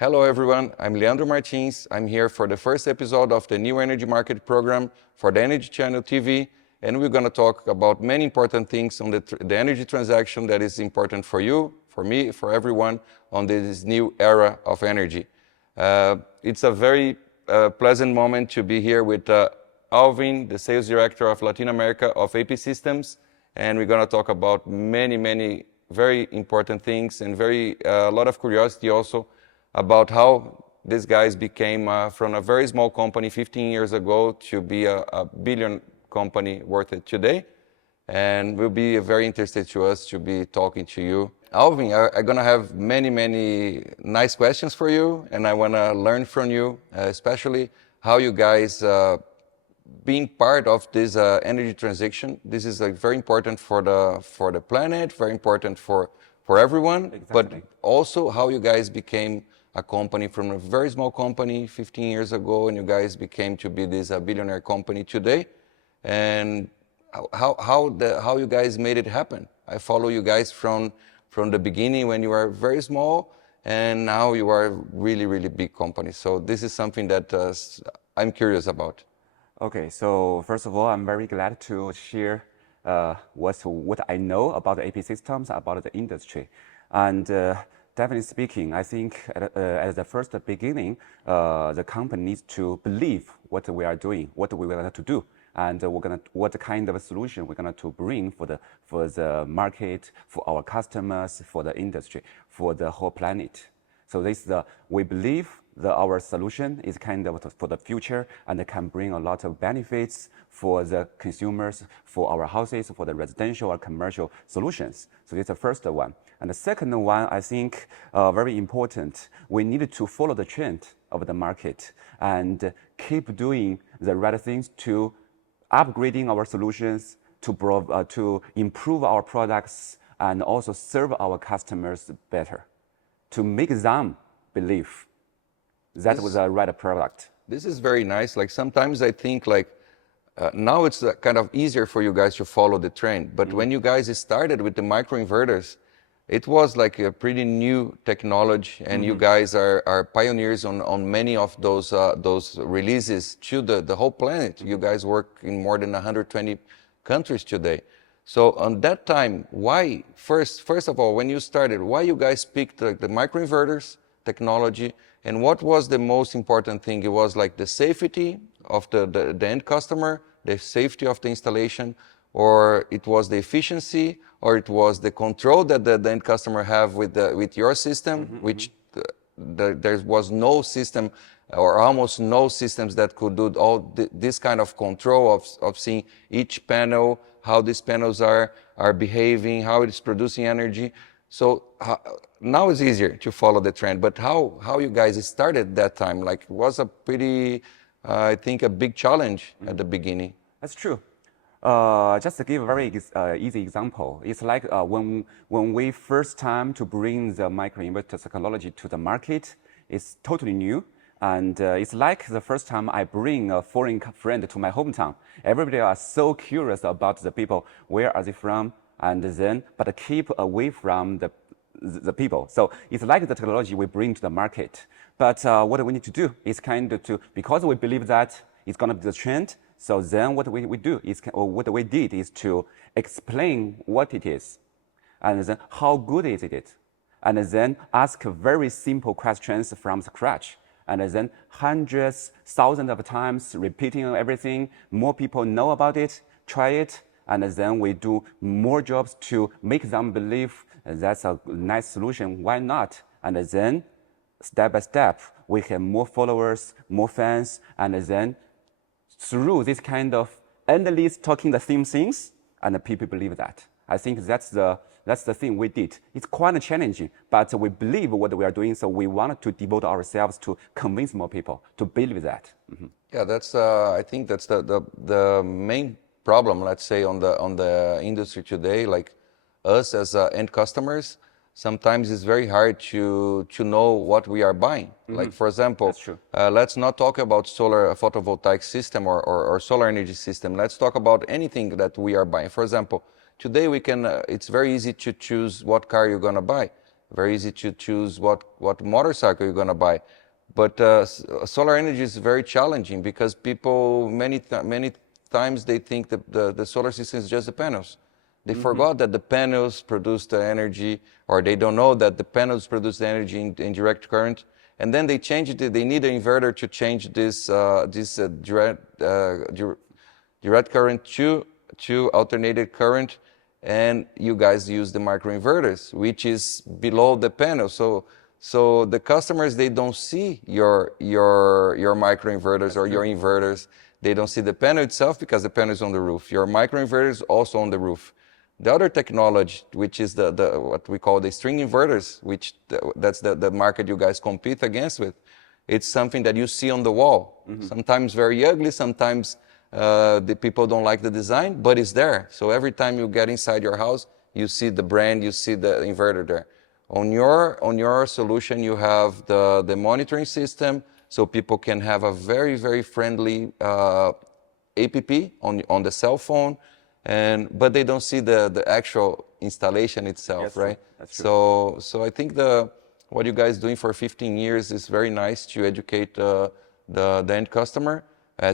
Hello everyone, I'm Leandro Martins. I'm here for the first episode of the New Energy Market Program for the Energy Channel TV, and we're going to talk about many important things on the energy transaction that is important for you, for me, for everyone on this new era of energy. It's a very pleasant moment to be here with Alvin, the Sales Director of Latin America of APsystems, and we're going to talk about many very important things and a lot of curiosity also about how these guys became from a very small company 15 years ago to be a billion company worth it today. And will be very interested to us to be talking to you. Alvin, I'm going to have many nice questions for you, and I want to learn from you, especially how you guys being part of this energy transition. This is very important for the planet, very important for everyone, exactly. But also how you guys became a company from a very small company 15 years ago, and you guys became to be this billionaire company today, and how you guys made it happen. I follow you guys from the beginning when you were very small, and now you are really big company. So this is something that I'm curious about. Okay, so first of all, I'm very glad to share what I know about APsystems, about the industry. And definitely speaking, I think at the first beginning, the company needs to believe what we are doing, what we're going to do, and what kind of a solution we're going to bring for the market, for our customers, for the industry, for the whole planet. So we believe our solution is kind of for the future, and it can bring a lot of benefits for the consumers, for our houses, for the residential or commercial solutions. So that's the first one. And the second one, I think, very important. We need to follow the trend of the market and keep doing the right things to upgrading our solutions, to improve our products, and also serve our customers better, to make them believe that was a right product. This is very nice. Like sometimes I think now it's kind of easier for you guys to follow the trend. But when you guys started with the microinverters, it was like a pretty new technology, and you guys are pioneers on many of those releases to the whole planet. You guys work in more than 120 countries today. So on that time, why first of all, when you started, why you guys picked the microinverters technology, and what was the most important thing? It was like the safety of the end customer, the safety of the installation, or it was the efficiency, or it was the control that the end customer have with your system, which there was no system or almost no systems that could do all this kind of control of seeing each panel, how these panels are behaving, how it's producing energy. So now it's easier to follow the trend, but how you guys started that time? Like it was a pretty, I think, a big challenge at the beginning. That's true. Just to give a very easy example, it's like when we first time to bring the microinverter technology to the market, it's totally new. And it's like the first time I bring a foreign friend to my hometown. Everybody are so curious about the people, where are they from, and then, but keep away from the people. So it's like the technology we bring to the market. But what we need to do is kind of because we believe that it's going to be the trend, so then what we do is, or what we did is to explain what it is, and then how good is it, and then ask very simple questions from scratch, and then hundreds, thousands of times repeating everything. More people know about it, try it, and then we do more jobs to make them believe that's a nice solution. Why not? And then step by step, we have more followers, more fans, and then through this kind of endless talking the same things, and people believe that. I think that's the thing we did. It's quite challenging, but we believe what we are doing, so we wanted to devote ourselves to convince more people to believe that. Yeah, that's I think that's the main problem, let's say, on the industry today. Like us as end customers, sometimes it's very hard to know what we are buying. Like for example, let's not talk about solar photovoltaic system or solar energy system. Let's talk about anything that we are buying. For example, today we can it's very easy to choose what car you're going to buy. very easy to choose what motorcycle you're going to buy. But solar energy is very challenging because people many times they think that the solar system is just the panels. They forgot that the panels produce the energy, or they don't know that the panels produce the energy in direct current. And then they change it. They need an inverter to change this direct current to alternated current. And you guys use the microinverters, which is below the panel. So the customers, they don't see your microinverters or your inverters. They don't see the panel itself because the panel is on the roof. Your microinverter is also on the roof. The other technology, which is the what we call the string inverters, which that's the market you guys compete against with, it's something that you see on the wall. Sometimes very ugly, sometimes the people don't like the design, but it's there. So every time you get inside your house, you see the brand, you see the inverter there. On your solution, you have the monitoring system, so people can have a very, very friendly app on the cell phone, but they don't see the actual installation itself, Yes, right? That's true. So I think what you guys doing for 15 years is very nice to educate the end customer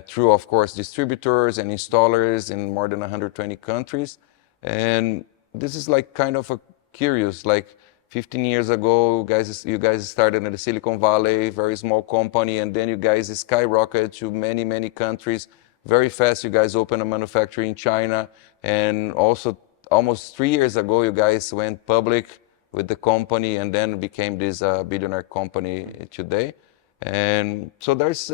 through, of course, distributors and installers in more than 120 countries. And this is like kind of a curious, like 15 years ago, you guys started in the Silicon Valley, very small company, and then you guys skyrocketed to many, many countries. Very fast, you guys opened a manufacturing in China, and also almost 3 years ago, you guys went public with the company and then became this billionaire company today. And so there's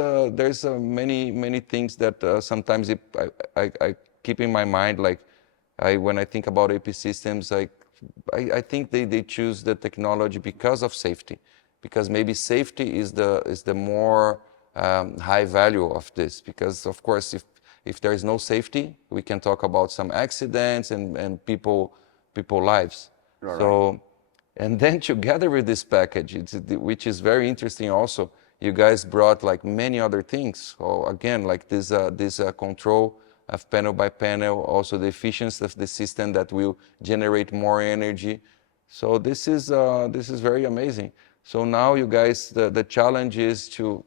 many things that sometimes I keep in my mind. Like when I think about APsystems, I think they choose the technology because of safety, because maybe safety is the more high value of this. Because of course, if there is no safety, we can talk about some accidents and people lives. Right. So, and then together with this package, which is very interesting also, you guys brought like many other things. So again, like this control of panel by panel, also the efficiency of the system that will generate more energy. So this is very amazing. So now you guys, the challenge is to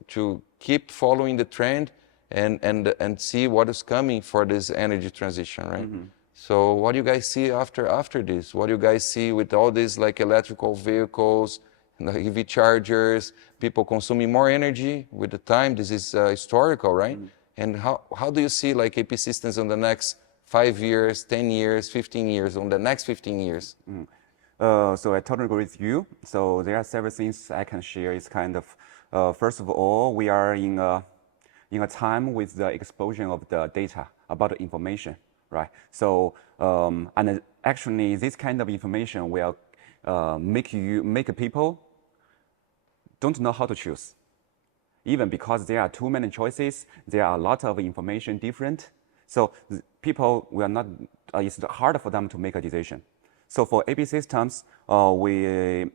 keep following the trend and see what is coming for this energy transition, right? So what do you guys see after this? What do you guys see with all these like electrical vehicles, EV chargers, people consuming more energy with the time? This is historical, right? And how do you see like APsystems on the next 5 years, 10 years, 15 years, on the next 15 years? So I totally agree with you. So there are several things I can share. It's kind of, first of all, we are in a time with the explosion of the data about the information, right? So, and actually this kind of information will make people don't know how to choose. Even because there are too many choices, there are a lot of information different. So people will not, it's hard for them to make a decision. So for APsystems, we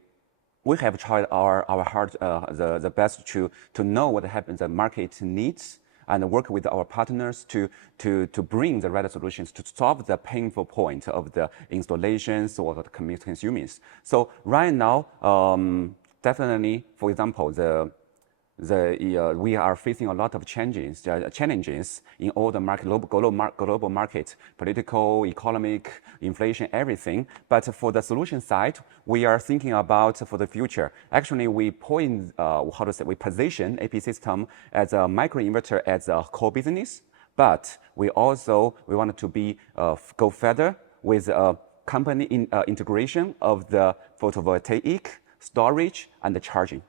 have tried our hard, the best to know what happens, the market needs, and work with our partners to bring the right solutions to solve the painful point of the installations or the consumers. So right now, definitely, for example, we are facing a lot of challenges in all the global market, political, economic, inflation, everything. But for the solution side, we are thinking about for the future. Actually, we position APsystem as a microinverter as a core business. But we wanted to go further with a company integration of the photovoltaic, storage, and the charging.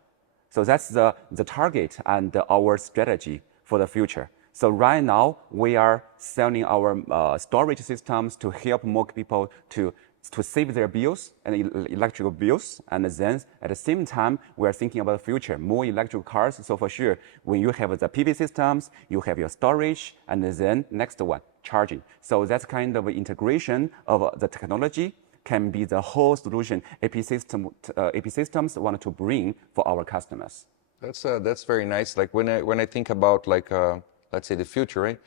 So that's the target and our strategy for the future. So right now, we are selling our storage systems to help more people to save their bills and electrical bills. And then at the same time, we are thinking about the future, more electric cars. So for sure, when you have the PV systems, you have your storage, and then next one, charging. So that's kind of integration of the technology can be the whole solution APsystems wanted to bring for our customers. That's very nice. Like when I think about like let's say, the future, right?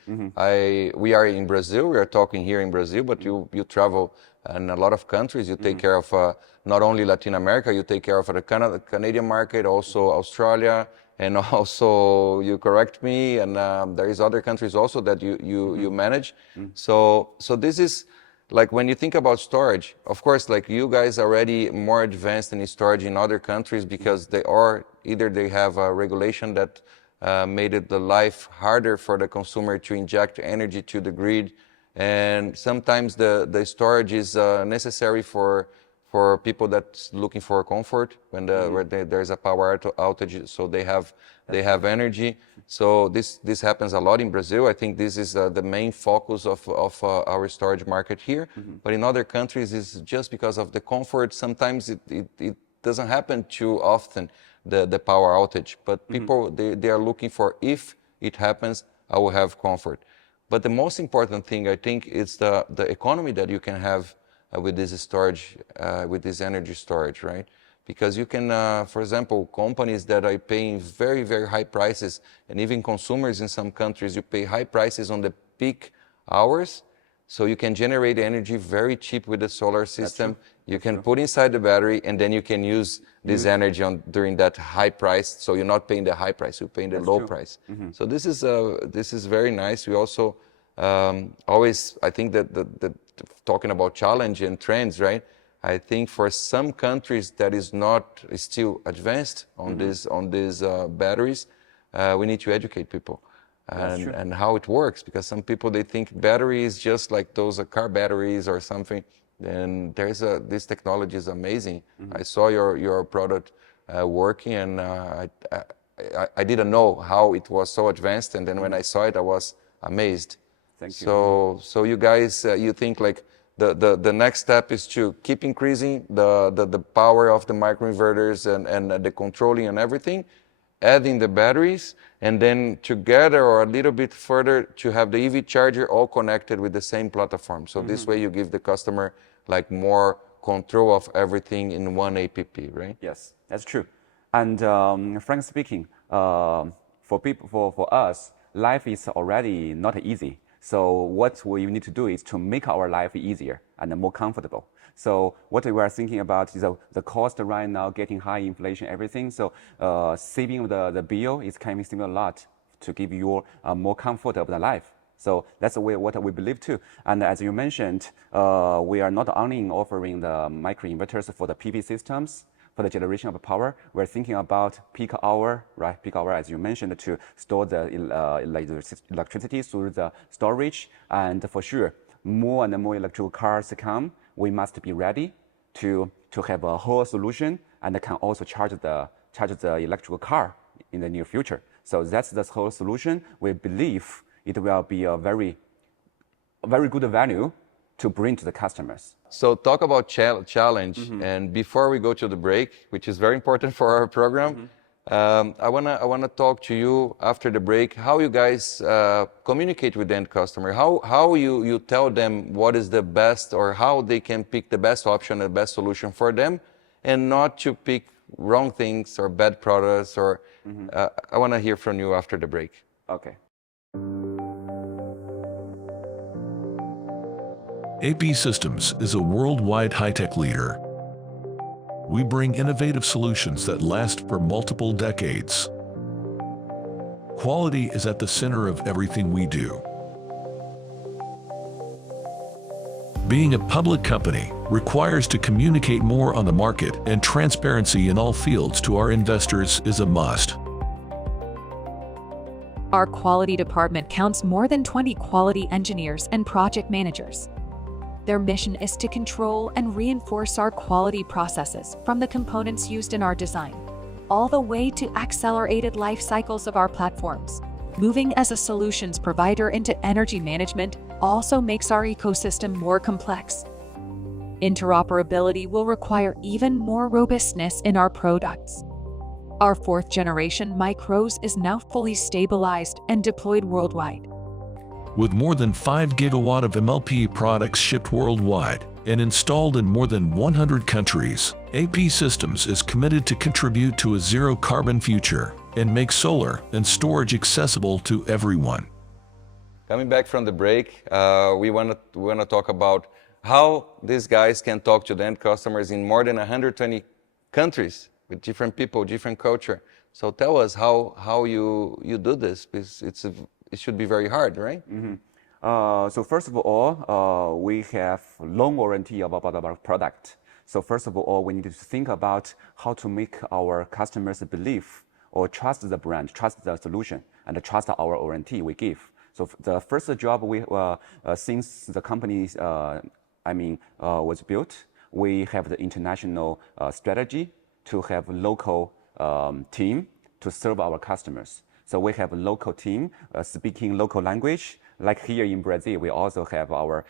We are in Brazil. We are talking here in Brazil, but you travel in a lot of countries. You take care of not only Latin America, you take care of the Canadian market, also Australia, and also, you correct me, and there is other countries also that you manage. So this is, like, when you think about storage, of course, like, you guys are already more advanced in storage in other countries because either they have a regulation that made it the life harder for the consumer to inject energy to the grid, and sometimes the storage is necessary for people that's looking for comfort when where there's a power outage, so they have energy. So this happens a lot in Brazil. I think this is the main focus of our storage market here. But in other countries, it's just because of the comfort. Sometimes it doesn't happen too often, the power outage. But people, they are looking for, if it happens, I will have comfort. But the most important thing, I think, is the economy that you can have with this storage, with this energy storage, right? Because you can, for example, companies that are paying very, very high prices, and even consumers in some countries, you pay high prices on the peak hours, so you can generate energy very cheap with the solar system. You can put inside the battery, and then you can use this energy during that high price, so you're not paying the high price, you're paying the low price. So this is very nice. We also always, I think that talking about challenge and trends, right? I think for some countries that is still advanced on these batteries, we need to educate people and how it works, because some people, they think battery is just like those car batteries or something. And this technology is amazing. I saw your product working, and I didn't know how it was so advanced, and then when I saw it, I was amazed. Thank you. So you guys, you think like the next step is to keep increasing the power of the microinverters and the controlling and everything, adding the batteries, and then together or a little bit further to have the EV charger all connected with the same platform. So this way you give the customer like more control of everything in one app, right? Yes, that's true. And frankly speaking, for us, life is already not easy. So what we need to do is to make our life easier and more comfortable. So what we are thinking about is the cost right now, getting high inflation, everything. So saving the bill is coming still a lot to give you a more comfort of the life. So that's what we believe too. And as you mentioned, we are not only offering the microinverters for the PV systems, for the generation of power, we're thinking about peak hour, right? Peak hour, as you mentioned, to store the electricity through the storage. And for sure, more and more electrical cars come, we must be ready to have a whole solution, and can also charge the electrical car in the near future. So that's the whole solution. We believe it will be a very good value to bring to the customers. So talk about challenge, and before we go to the break, which is very important for our program, I wanna talk to you after the break, how you guys communicate with the end customer, how you tell them what is the best, or how they can pick the best option, the best solution for them, and not to pick wrong things or bad products, or I wanna hear from you after the break. Okay. APsystems is a worldwide high-tech leader. We bring innovative solutions that last for multiple decades. Quality is at the center of everything we do. Being a public company requires to communicate more on the market, and transparency in all fields to our investors is a must. Our quality department counts more than 20 quality engineers and project managers. Their mission is to control and reinforce our quality processes, from the components used in our design, all the way to accelerated life cycles of our platforms. Moving as a solutions provider into energy management also makes our ecosystem more complex. Interoperability will require even more robustness in our products. Our 4th generation micros is now fully stabilized and deployed worldwide. With more than 5 GW of MLPE products shipped worldwide and installed in more than 100 countries, APsystems is committed to contribute to a zero-carbon future and make solar and storage accessible to everyone. Coming back from the break, we want to talk about how these guys can talk to the end customers in more than 120 countries with different people, different culture. So tell us how you do this, because it should be very hard, right? So first of all, we have long warranty about our product. So first of all, we need to think about how to make our customers believe or trust the brand, trust the solution, and trust our warranty we give. So the first job we, since the company, was built, we have the international strategy to have local team to serve our customers. So we have a local team speaking local language. Like here in Brazil, we also have our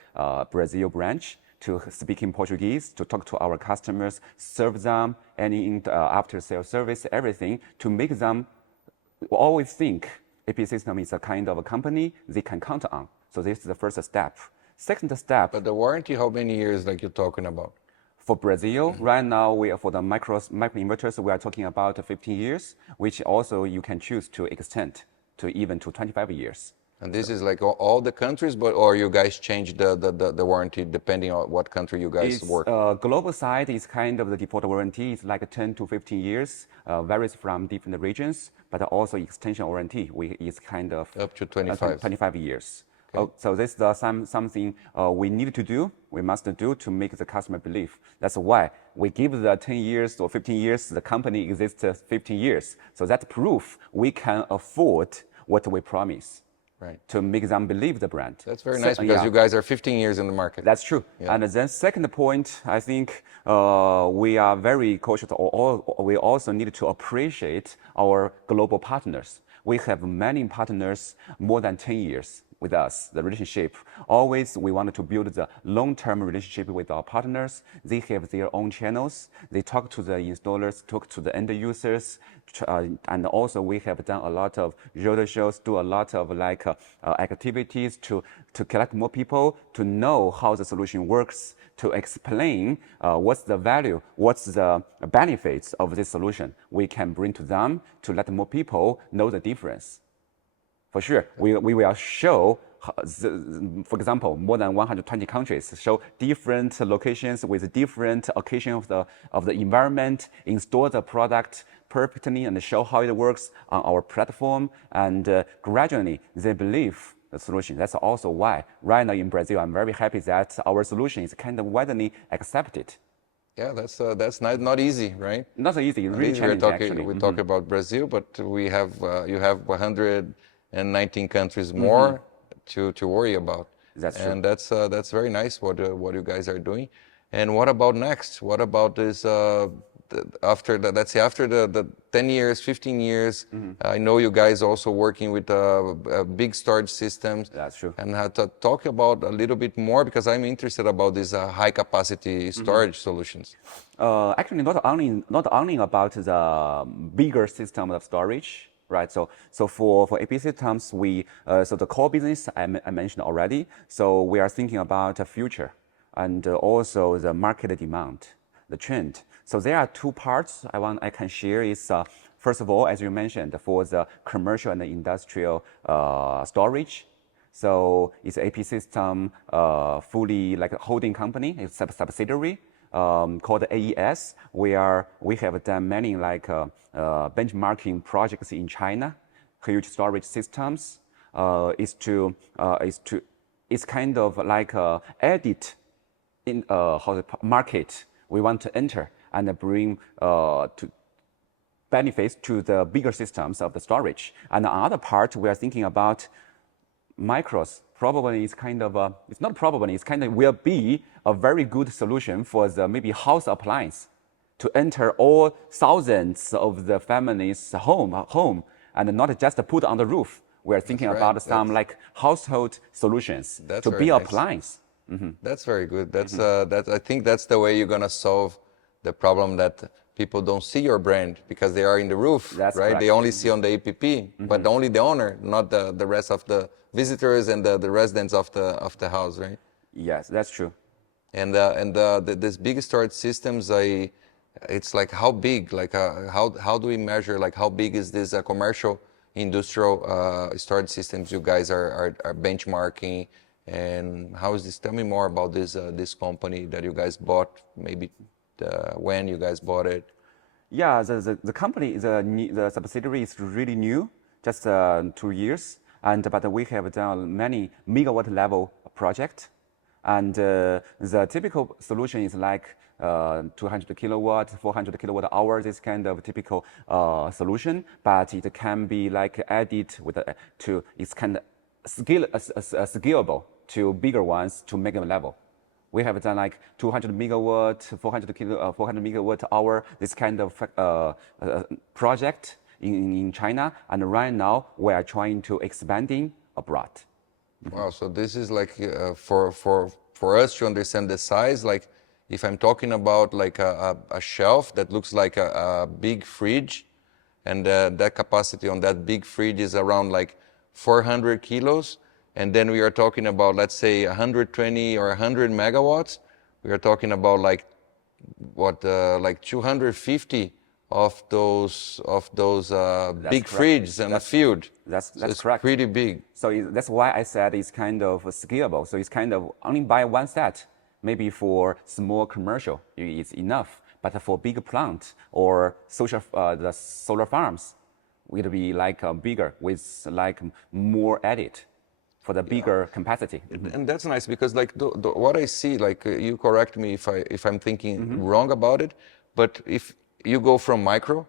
Brazil branch to speak in Portuguese, to talk to our customers, serve them, any after-sales service, everything, to make them always think APsystems is a kind of a company they can count on. So this is the first step. Second step. But the warranty, how many years like you're talking about? For Brazil, right now, for the microinverters, we are talking about 15 years, which also you can choose to extend to even to 25 years. And this is like all the countries, or you guys change the warranty depending on what country you guys work? Global side is kind of the default warranty. It's like 10 to 15 years, varies from different regions, but also extension warranty is kind of up to 25 years. Okay. So this is something we need to do, we must do to make the customer believe. That's why we give the 10 years or 15 years, the company exists 15 years. So that's proof we can afford what we promise. Right. To make them believe the brand. That's very nice, because you guys are 15 years in the market. That's true. Yeah. And then second point, I think we are very cautious, or we also need to appreciate our global partners. We have many partners more than 10 years with us, the relationship. Always we wanted to build the long-term relationship with our partners. They have their own channels. They talk to the installers, talk to the end users, and also we have done a lot of road shows, do a lot of activities to collect more people, to know how the solution works, to explain what's the value, what's the benefits of this solution we can bring to them, to let more people know the difference. For sure, we will show, for example, more than 120 countries, show different locations with different occasions of the environment, install the product perfectly and show how it works on our platform, and gradually they believe the solution. That's also why right now in Brazil, I'm very happy that our solution is kind of widely accepted. Yeah, that's not easy, right? Not so easy, really challenging actually. We talk about Brazil, but we have you have 119 countries more to worry about. That's true. And that's very nice what you guys are doing. And what about next? What about this after the, let's say after the 10 years, 15 years? I know you guys also working with big storage systems. That's true. And how to talk about a little bit more, because I'm interested about these high capacity storage solutions. Actually, not only about the bigger system of storage. Right, so for APsystems, so the core business I mentioned already. So we are thinking about the future and also the market demand, the trend. So there are two parts I can share. Is first of all, as you mentioned, for the commercial and the industrial storage. So it's APsystems fully like a holding company. It's a subsidiary. Called AES, we have done many benchmarking projects in China, huge storage systems. It's kind of like edit in market we want to enter and bring to benefits to the bigger systems of the storage. And the other part we are thinking about micros. Probably it's kind of it's not probably, it's kind of will be a very good solution for the maybe house appliance to enter all thousands of the families' home and not just put on the roof. We are thinking about some like household solutions to be appliance. That's very good. That's I think that's the way you're gonna solve the problem that people don't see your brand because they are in the roof, That's right? Correct. They only see on the APP, but only the owner, not the rest of the visitors and the residents of the house, right? Yes, that's true. And this big storage systems, it's like how big? Like how do we measure? Like how big is this commercial industrial storage systems you guys are benchmarking? And how is this? Tell me more about this company that you guys bought, maybe when you guys bought it. Yeah, the company, the subsidiary is really new, just 2 years, but we have done many megawatt level project, and the typical solution is like 200 kilowatt, 400 kilowatt hour, this kind of typical solution, but it can be like added with it's kind of scalable to bigger ones to mega level. We have done like 200 megawatt, 400 megawatt hour, this kind of project in China. And right now we are trying to expanding abroad. Wow, so this is like for us to understand the size, like if I'm talking about like a shelf that looks like a big fridge, and that capacity on that big fridge is around like 400 kilos. And then we are talking about, let's say, 120 or 100 megawatts. We are talking about like like 250 of those big fridges in a field. That's so it's correct. Pretty big. So that's why I said it's kind of scalable. So it's kind of only buy one set. Maybe for small commercial, it's enough. But for big plant or the solar farms, it'll be like bigger with like more added for the bigger capacity. And that's nice because like what I see, like you correct me if I'm thinking wrong about it, but if you go from micro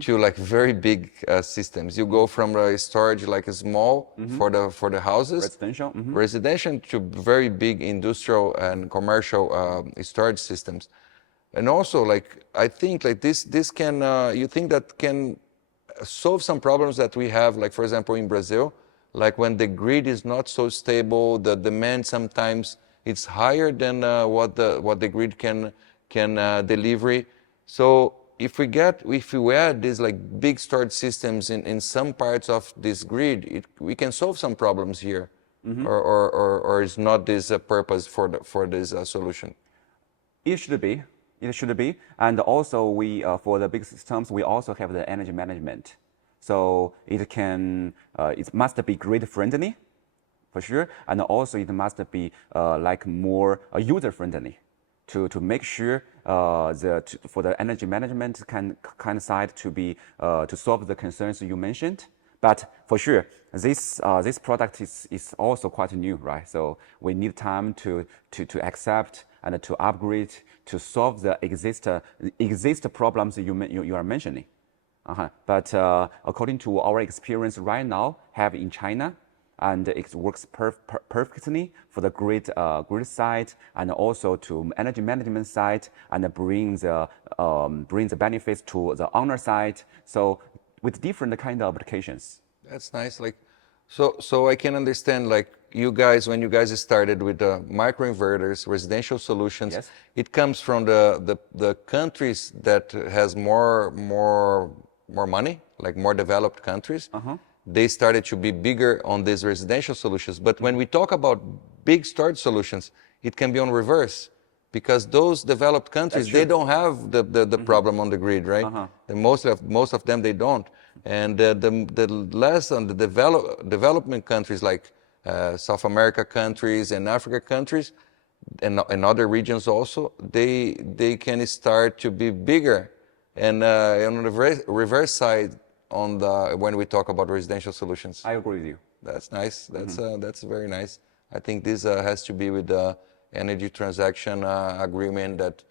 to like very big systems, you go from storage like a small for the houses, residential to very big industrial and commercial storage systems. And also like I think like this can you think that can solve some problems that we have, like for example in Brazil, like when the grid is not so stable, the demand sometimes it's higher than what the grid can deliver. So if we add these like big storage systems in some parts of this grid, we can solve some problems here, or is not this a purpose for this solution? It should be. It should be. And also we for the big systems we also have the energy management. So it must be grid friendly, for sure, and also it must be like more user friendly, to make sure for the energy management kind of side to be to solve the concerns you mentioned. But for sure, this product is also quite new, right? So we need time to accept and to upgrade to solve the exist problems you are mentioning. But according to our experience right now, have in China, and it works perfectly for the grid side and also to energy management side, and brings the benefits to the owner side. So with different kind of applications. That's nice. Like, so I can understand like you guys when you guys started with the microinverters, residential solutions. Yes. It comes from the countries that has more money, like more developed countries. They started to be bigger on these residential solutions. But when we talk about big storage solutions, it can be on reverse, because those developed countries, they don't have the problem on the grid, right? Most of them, they don't. And the less on the development countries like South America countries and Africa countries, and other regions also, they can start to be bigger. And on the reverse side, when we talk about residential solutions. I agree with you. That's nice. That's very nice. I think this has to be with the energy transaction agreement that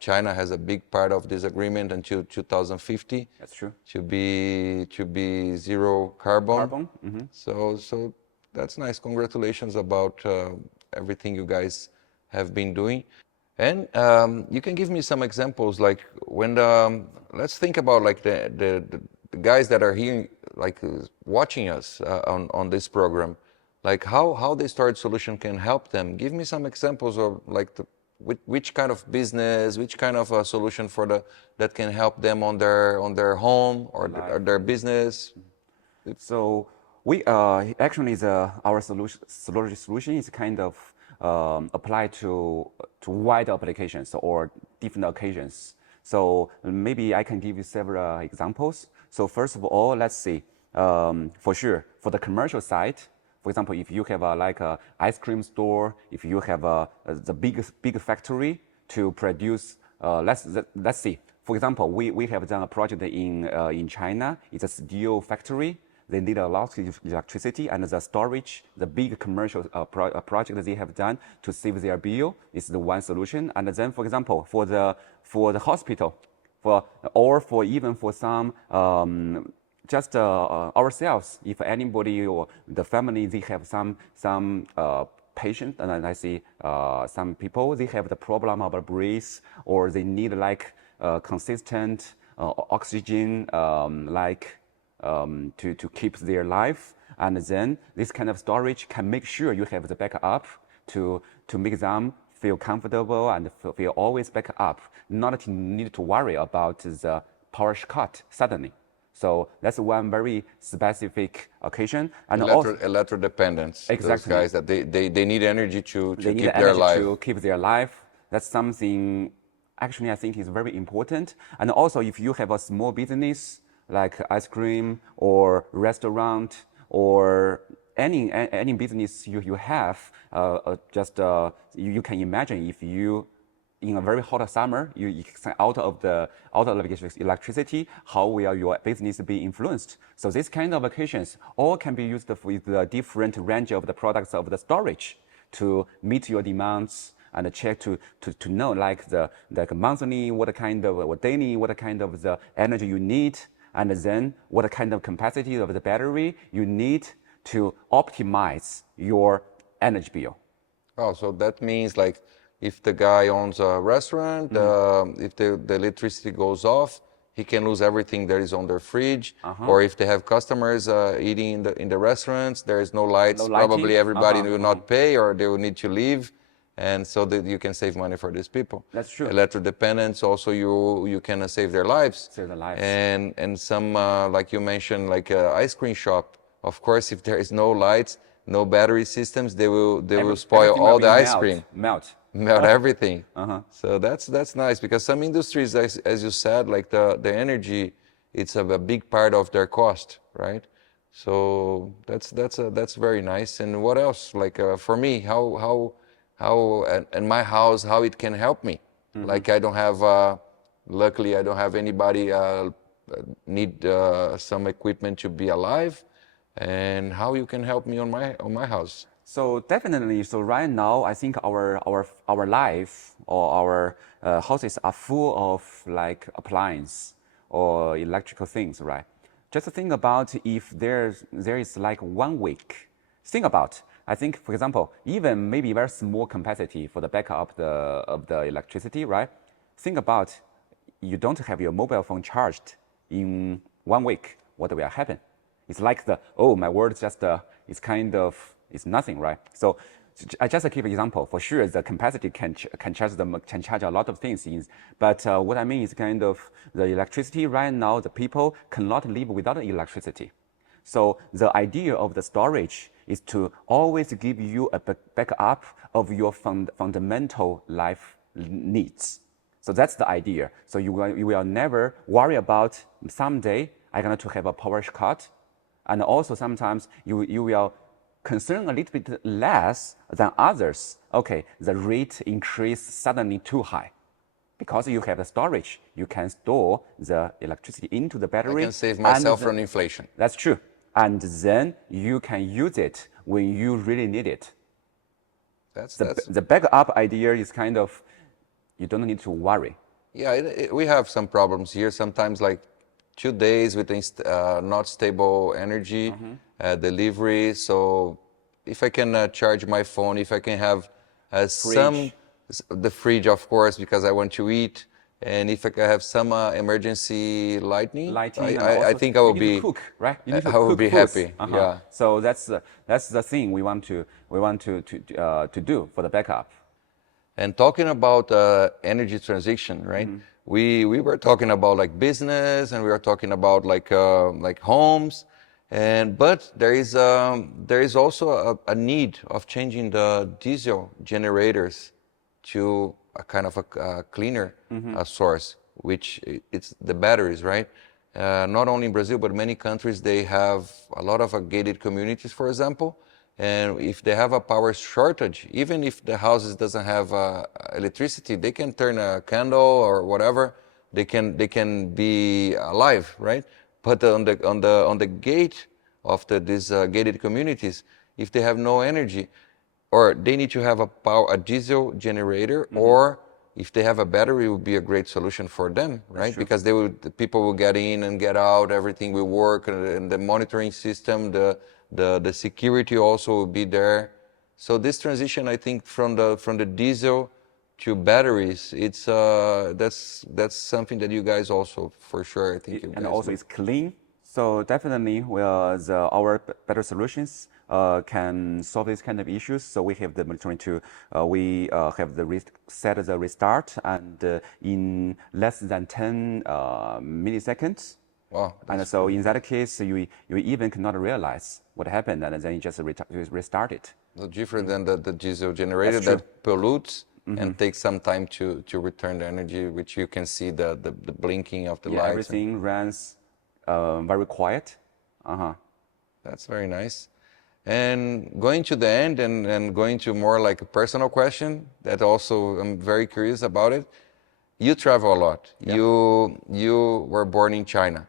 China has a big part of this agreement until 2050. That's true. To be zero carbon. So that's nice. Congratulations about everything you guys have been doing. And you can give me some examples, like when let's think about like the guys that are here, like watching us on this program, like how the storage solution can help them. Give me some examples of like which kind of business, which kind of a solution that can help them on their home or their business. So we actually our solution is kind of applied to wide applications or different occasions. So maybe I can give you several examples. So first of all, let's see. for sure, for the commercial side, for example, if you have like a ice cream store, if you have the big factory to produce, let's see. For example, we have done a project in China. It's a steel factory. They need a lot of electricity, and the storage, the big commercial project that they have done to save their bill is the one solution. And then, for example, for the hospital, for even for some just ourselves, if anybody or the family, they have some patient, and I see some people, they have the problem of breathe, or they need like consistent oxygen, to keep their life. And then this kind of storage can make sure you have the backup to make them feel comfortable and feel always back up, not to need to worry about the power cut suddenly. So that's one very specific occasion. And also Electrodependence. Exactly. Those guys that they need energy to they need keep their life. to keep their life. That's something actually I think is very important. And also if you have a small business like ice cream or restaurant or any business you have, you can imagine if you in a very hot summer, you out of electricity, how will your business be influenced? So this kind of occasions all can be used with the different range of the products of the storage to meet your demands and check to know like the monthly, what kind of, or daily, what kind of the energy you need, and then what kind of capacity of the battery you need to optimize your energy bill. Oh, so that means like if the guy owns a restaurant, if the electricity goes off, he can lose everything that is on their fridge. Or if they have customers eating in the restaurants, there is no lights, probably everybody will not pay or they will need to leave. And so that you can save money for these people. That's true. Electrodependence, also you can save their lives. Save their lives. And some, like you mentioned, like ice cream shop, of course, if there is no lights, no battery systems, they will spoil all the ice cream. Melt Everything. So that's nice, because some industries, as you said, like the energy, it's a big part of their cost, right? So that's very nice. And what else? Like for me, how in my house, how it can help me? Like I don't have, luckily I don't have anybody need some equipment to be alive, and how you can help me on my house. So definitely, so right now, I think our life or our houses are full of like appliance or electrical things, right? Just think about if there is like 1 week. Think about, I think, for example, even maybe very small capacity for the backup of the electricity, right? Think about you don't have your mobile phone charged in 1 week. What will happen? It's like my world just it's nothing, right? So I just give an example. For sure, the capacity can charge a lot of things. But what I mean is kind of the electricity right now, the people cannot live without electricity. So the idea of the storage is to always give you a backup of your fundamental life needs. So that's the idea. So you will never worry about someday I'm going to have a power cut. And also sometimes you will concern a little bit less than others. Okay, the rate increase suddenly too high. Because you have the storage, you can store the electricity into the battery. I can save myself from inflation. That's true. And then you can use it when you really need it. The backup idea is kind of, you don't need to worry. Yeah, we have some problems here. Sometimes like 2 days with not stable energy delivery. So if I can charge my phone, if I can have the fridge, of course, because I want to eat, and if I can have some emergency lighting, I think I will be cook, right? You need to I will be happy. Yeah. So that's the thing we want to do for the backup. And talking about energy transition, right? We were talking about like business, and we were talking about like homes, but there is also a need of changing the diesel generators to a kind of a cleaner source, which it's the batteries, right? not only in Brazil, but many countries, they have a lot of gated communities, for example. And if they have a power shortage, even if the houses doesn't have electricity, they can turn a candle or whatever. They can be alive, right? But on the gate of these gated communities, if they have no energy, or they need to have a diesel generator, or if they have a battery, it would be a great solution for them, right? Because the people will get in and get out, everything will work, and the monitoring system, the security also will be there. So this transition, I think, from the diesel to batteries, it's that's something that you guys also, for sure, I think you guys And also do. it's clean. So definitely our better solutions can solve these kind of issues. So we have the monitoring to, we have set the restart, and in less than 10 milliseconds. Wow, And so in that case, you even cannot realize what happened, and then you just restart it. no different than the diesel generator That's true. that pollutes and takes some time to return the energy, which you can see the blinking of the Yeah, lights. everything runs very quiet. That's very nice. And going to the end and going to more like a personal question that also I'm very curious about it. You travel a lot. Yeah. You were born in China,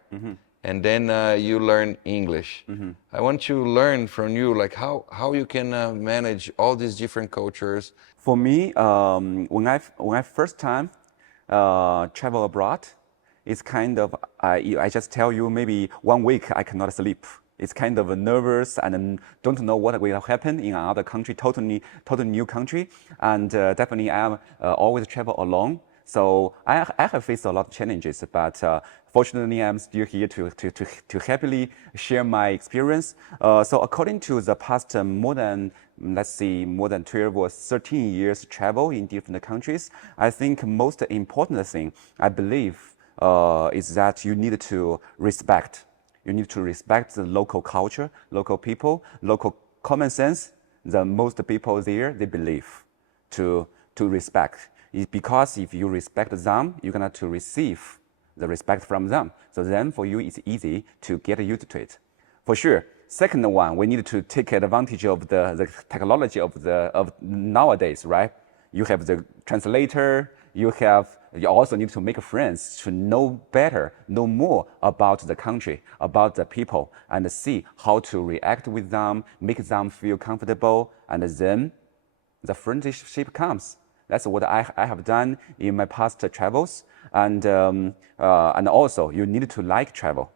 and then you learn English. I want to learn from you, like how you can manage all these different cultures. For me, when I first time travel abroad, it's kind of I just tell you maybe 1 week I cannot sleep. It's kind of nervous and don't know what will happen in another country, totally new country, and definitely I am always travel alone. So I have faced a lot of challenges, but fortunately I'm still here to happily share my experience. So according to the past more than 12 or 13 years travel in different countries, I think most important thing I believe is that you need to respect. You need to respect the local culture, local people, local common sense. The most people there, they believe to respect. It's because if you respect them, you're going to receive the respect from them. So then for you, it's easy to get used to it. For sure. Second one, we need to take advantage of the technology of nowadays, right? You have the translator, you also need to make friends to know better, know more about the country, about the people, and see how to react with them, make them feel comfortable, and then the friendship comes. That's what I have done in my past travels, and also you need to like travel,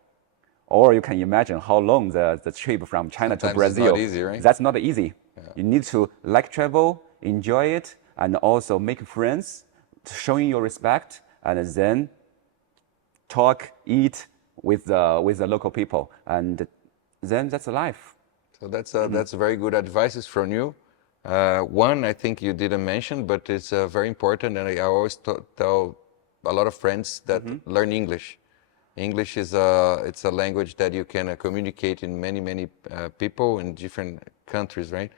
or you can imagine how long the trip from China to Sometimes it's Brazil. not easy, right? That's not easy. Yeah. You need to like travel, enjoy it, and also make friends, showing your respect, and then talk, eat with the local people, and then that's life. So that's very good advices from you. One, I think you didn't mention, but it's very important, and I always tell a lot of friends that learn English. English is it's a language that you can communicate in many people in different countries, right?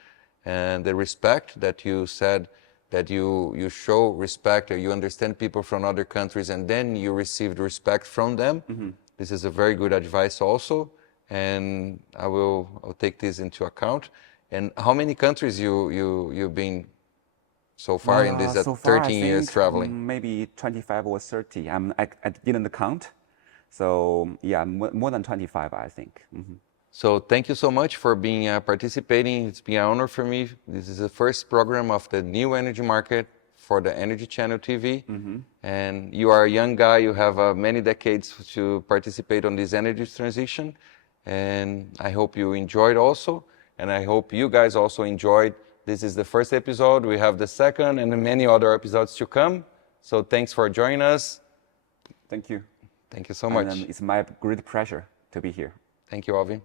And the respect that you said, that you show respect, or you understand people from other countries, and then you received respect from them. This is a very good advice also, and I'll take this into account. And how many countries you've been so far in this So far, 13 I years think, traveling? maybe 25 or 30. I didn't count. So yeah, more than 25, I think. So thank you so much for being participating. It's been an honor for me. This is the first program of the new energy market for the Energy Channel TV. And you are a young guy. You have many decades to participate on this energy transition. And I hope you enjoyed also. And I hope you guys also enjoyed. This is the first episode. We have the second and many other episodes to come. So thanks for joining us. Thank you. Thank you so much. And it's my great pleasure to be here. Thank you, Alvin.